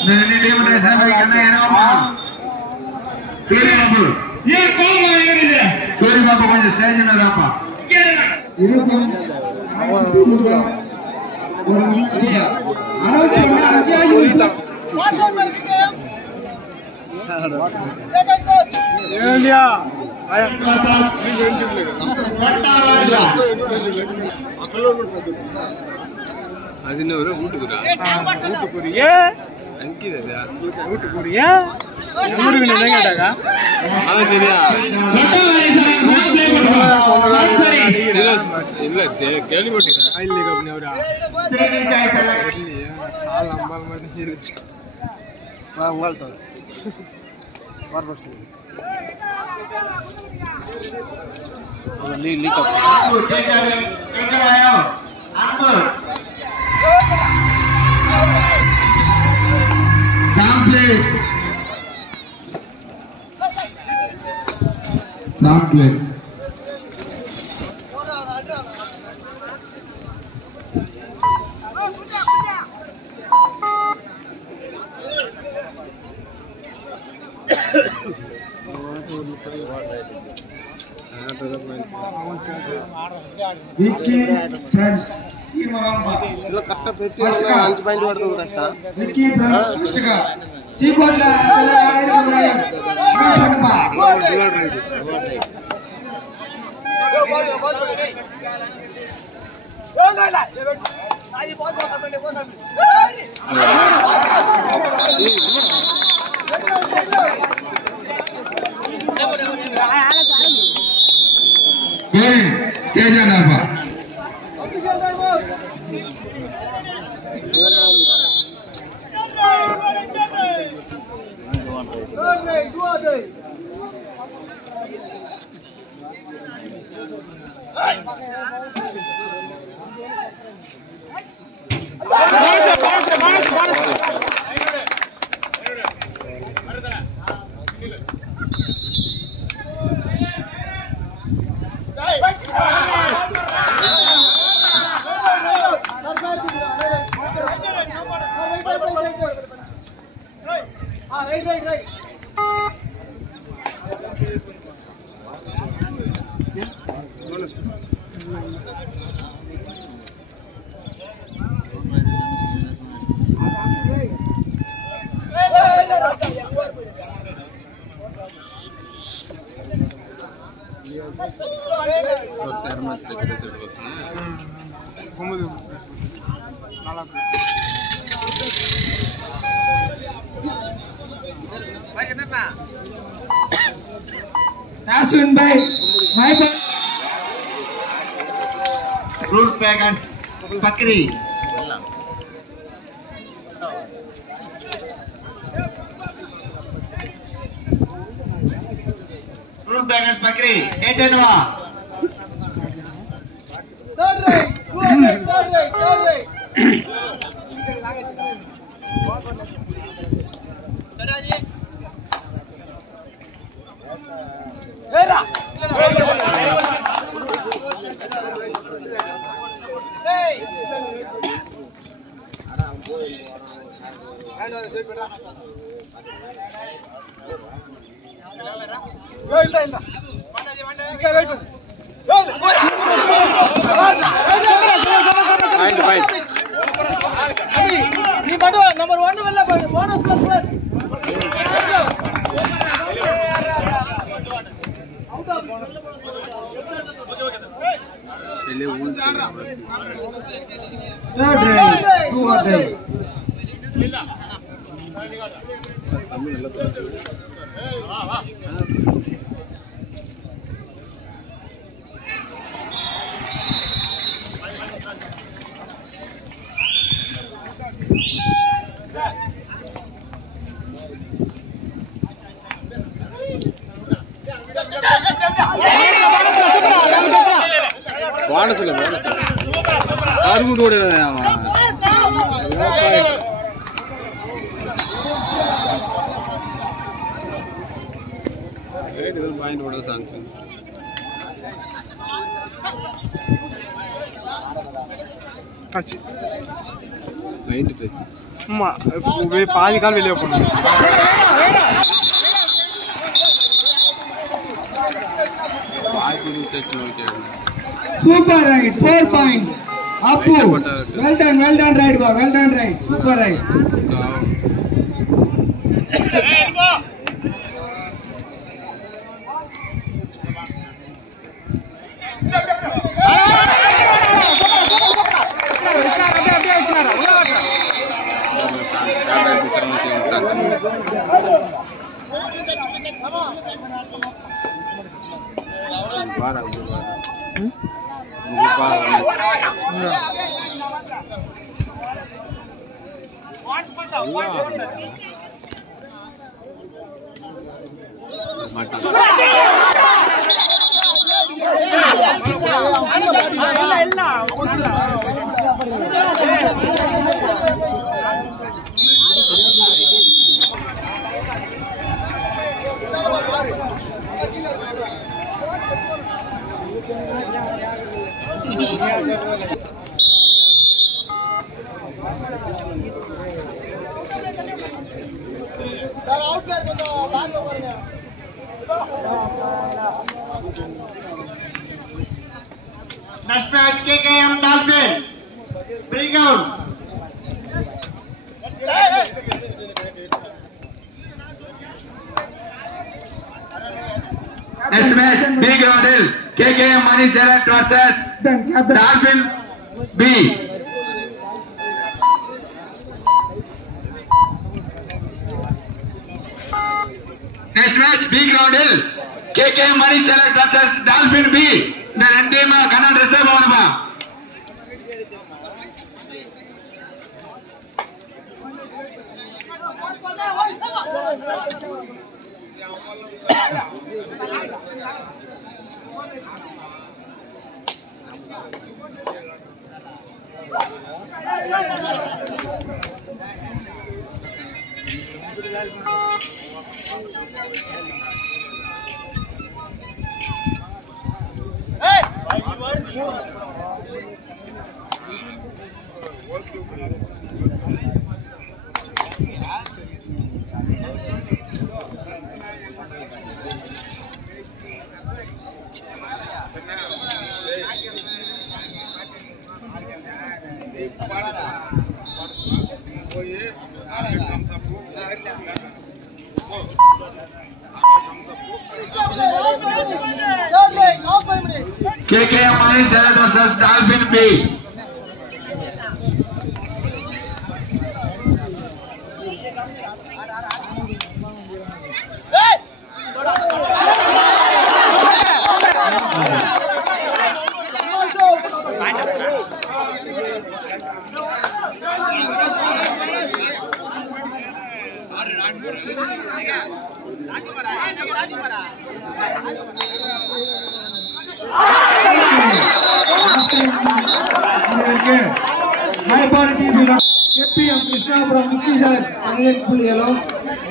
Ini dia udah sampai kena yang apa? Sorry babu. Dia kau mau ini dia. Sorry babu கொஞ்சம் stage என்ன apa? இது iya. Anak cuma aja use. India. Ayam pasal. Rattavala. அதுன்னு ஒரு வீட்டுக்குறா வீட்டுக்குறியே அங்கிதா வீட்டுக்குறியே ஊருக்கு என்ன கேட்டாங்க அதான் தெரியா சீரியஸ் இல்ல கேள்விப்பட்டேன் ஐலி கம்பெனி அவரா ஆள் நம்பர் மாதிரி வா வால்டோ வார்பர்ஸ் லீக் அப் टेकर आयो अनमोल Sample. Vicky friends. See Mama. ಇಲ್ಲ ಕಟ್ಟ ಪೆಟ್ಟಿ 5 ಪಾಯಿಂಟ್ ಹೊಡೆದು ಕಷ್ಟ Vicky friends first ಗ ಸಿ ಕೋಟ್ಲ ತಲೆ ಆಡಿರಬೇಕು ಫ್ರೆಂಡ್ಸ್ ಬಾ स्टेज आना Nasun by my fruit packets Pakri fruit packets Pakri Ejenwa third right number 1 wala bonus plus 1 पहले उन third right 2 or die வாடசல Orkut ஓடுறதா இதுல பாயிண்ட் ஓட சான்ஸ் டச் ரைட் டச் பாதி கால் வெளியே போகணும். Super right, 4 point. Appu, well done right, ba, well done right, super right. Next match KKM Dolphin. Bring out. Next match Big Rodel. KKM Money Select versus Dolphin B. Next match Big Rodel. KKM Money Select versus Dolphin B. The Rendima Kanan Reserve Onama. KKM Money Select versus Dolphin B. My party TB KPM Krishna from Nikki sir 11 pull yellow.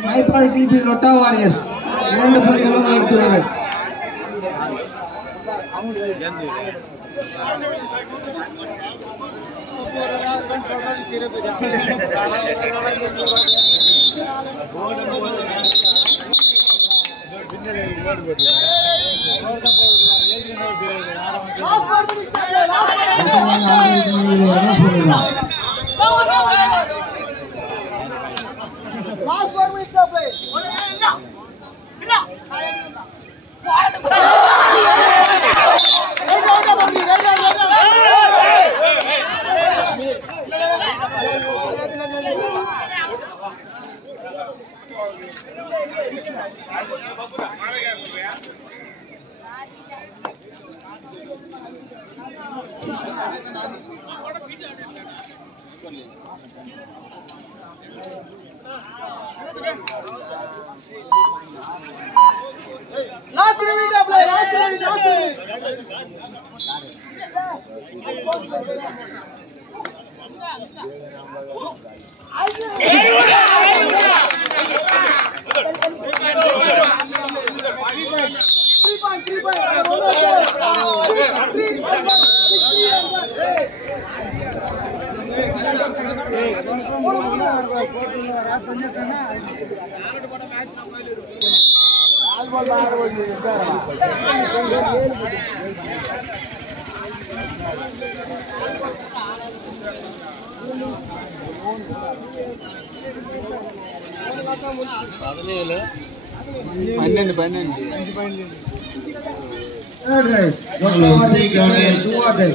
My party TB Lotta Warriors 2 pull yellow ಆಡ್ತಿದ್ದಾರೆ.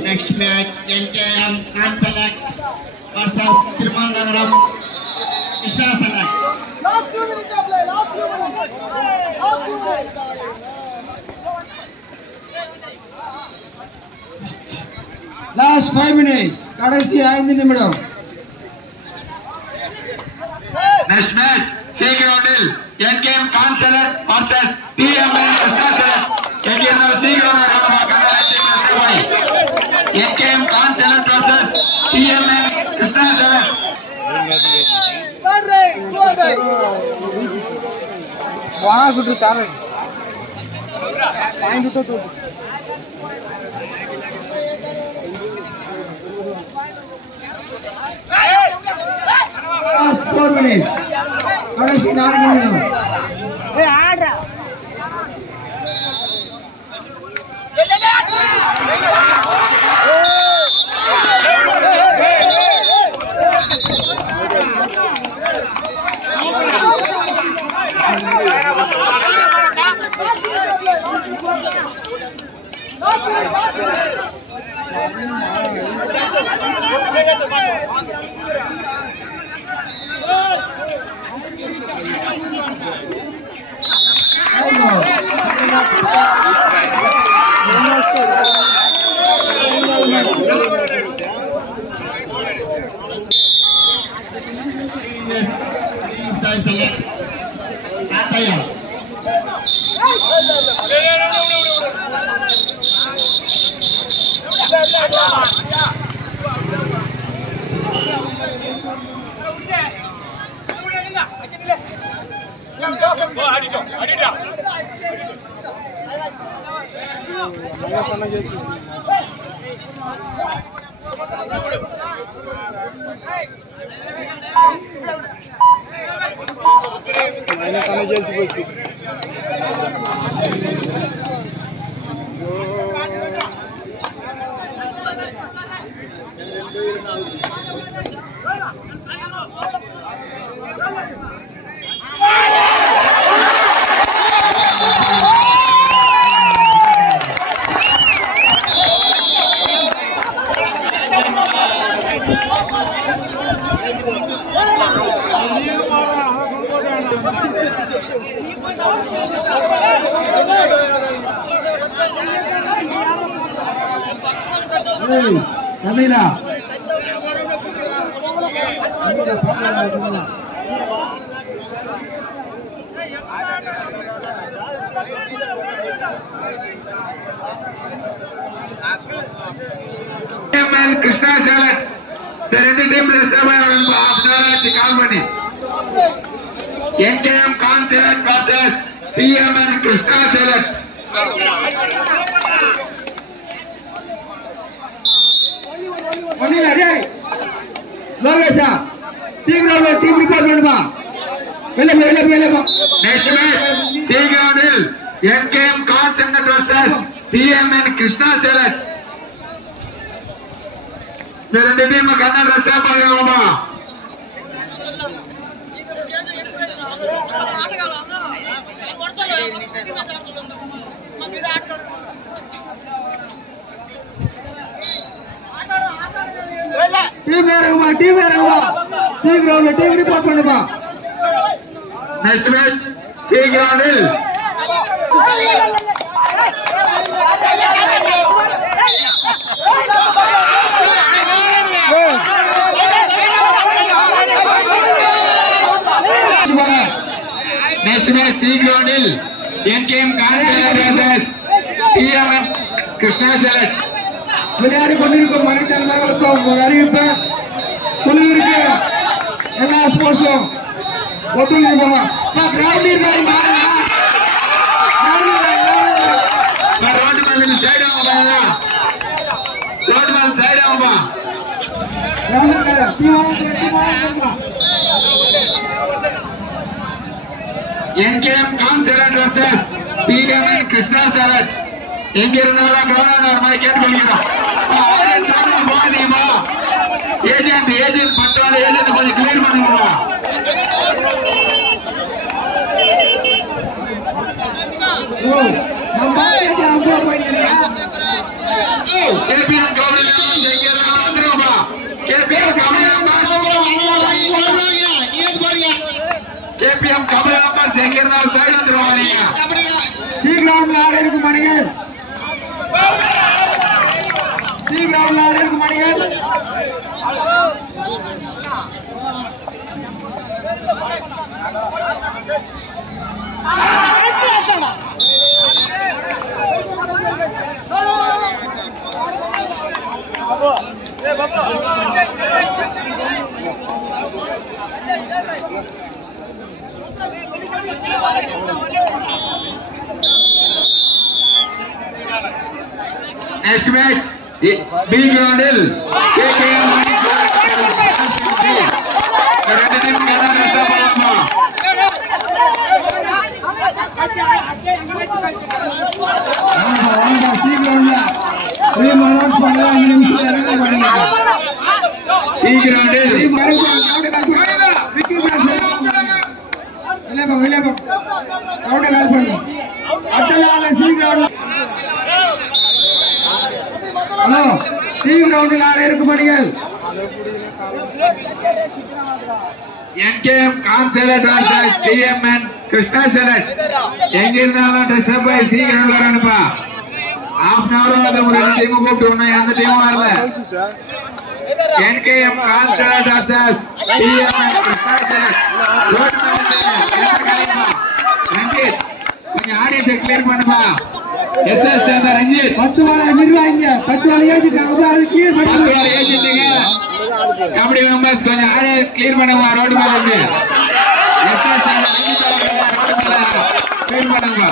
Next match, NKM Khan Select versus Tirumannagaram Krishna Select. Last 5 minutes. கடைசி 5 நிமிடம். Next match, C groundil NKM Khan Select versus TMN Krishna Select. NKM C ground NKM Khan Select versus TMN Krishna Select. वहाँ सुधर तारे point उठो तो Last 4 minutes. கடைசி 4 நிமிடம். Select Ataya. मैंने खाने जेल से बसी Hey, Camila. TMN Krishna Select. The red team reserve Abdullah Chikalmani. NKM Khan Select versus TMN Krishna Select. Manila, hey. Logesa. Singapore team report பண்ணுமா? வெல்ல. Next match, C groundil NKM Khan Select versus TMN Krishna Select. The red team Kannan reserve ஆகுமா? Team இறங்குமா. சீக்கிரம் team report பண்ணுமா. Next match, C groundil NKM Khan Select versus TMN Krishna Select. விளையாடி கொண்டிருக்கும் அனைத்து நண்பர்களுக்கும் ஒரு அறிவிப்பு. குழுவிற்கு எல்லா ஸ்போர்ட்ஸும் ஒத்துழைப்போமா. கிரவுண்ட் இருக்காரு ரோட் மேல சைடு ஆகுமா. ரோட் மேல சைடு ஆகுமா. Ground NKM Consulate versus PMN Krishna Salad. எங்க இருந்தாலும் கவர்னர் மாதிரி கேட்டுக்கொள்கிறோம். ஏஜென்ட் பட்டாள ஏஜென்ட் கொஞ்சம் கிளியர் பண்ணுங்கப்பா. KPM கவர்னர் எங்க இருந்தாலும் வந்துருங்கப்பா. KPM கவர்னர் எங்க இருந்தாலும் சைடு வந்துருவாங்க. சீக்கிரம் ஆட இருக்கு மணிகள். சீக்கிரம் ஆட இருக்கு மணிகள். Next match, B groundil KKM ரெண்டு டீம் கலர் ரெஸ்டா போலாமா? C groundil ஹலோ சி கிரவுண்டில் ஆட இருக்கு மணிகள். NKM Consulate versus TMN Krishna Salad. எங்க இருந்தாலும் ட்ரெஸ் அப் ஆகி C groundல வரணும்பா. half an hour அது ஒரு டீம் கூப்பிட்டு ஒண்ணு எந்த டீமும் வரல. NKM Consulate versus TMN Krishna Salad. Road Ranjith கொஞ்சம் ஆடியன்ஸ் கிளியர் பண்ணுப்பா. SS ரஞ்சித் 10 வாழை நிர்வாகிங்க 10 வாழை ஏஜென்ட் அது கிளியர் பண்ணுங்க. 10 வாழை ஏஜென்ட்ங்க கபடி மெம்பர்ஸ் கொஞ்சம் ஆடியன்ஸ் கிளியர் பண்ணுங்க. ரோட் மேல இருந்து SS ரஞ்சித் ரோட் மேல கிளியர் பண்ணுங்க.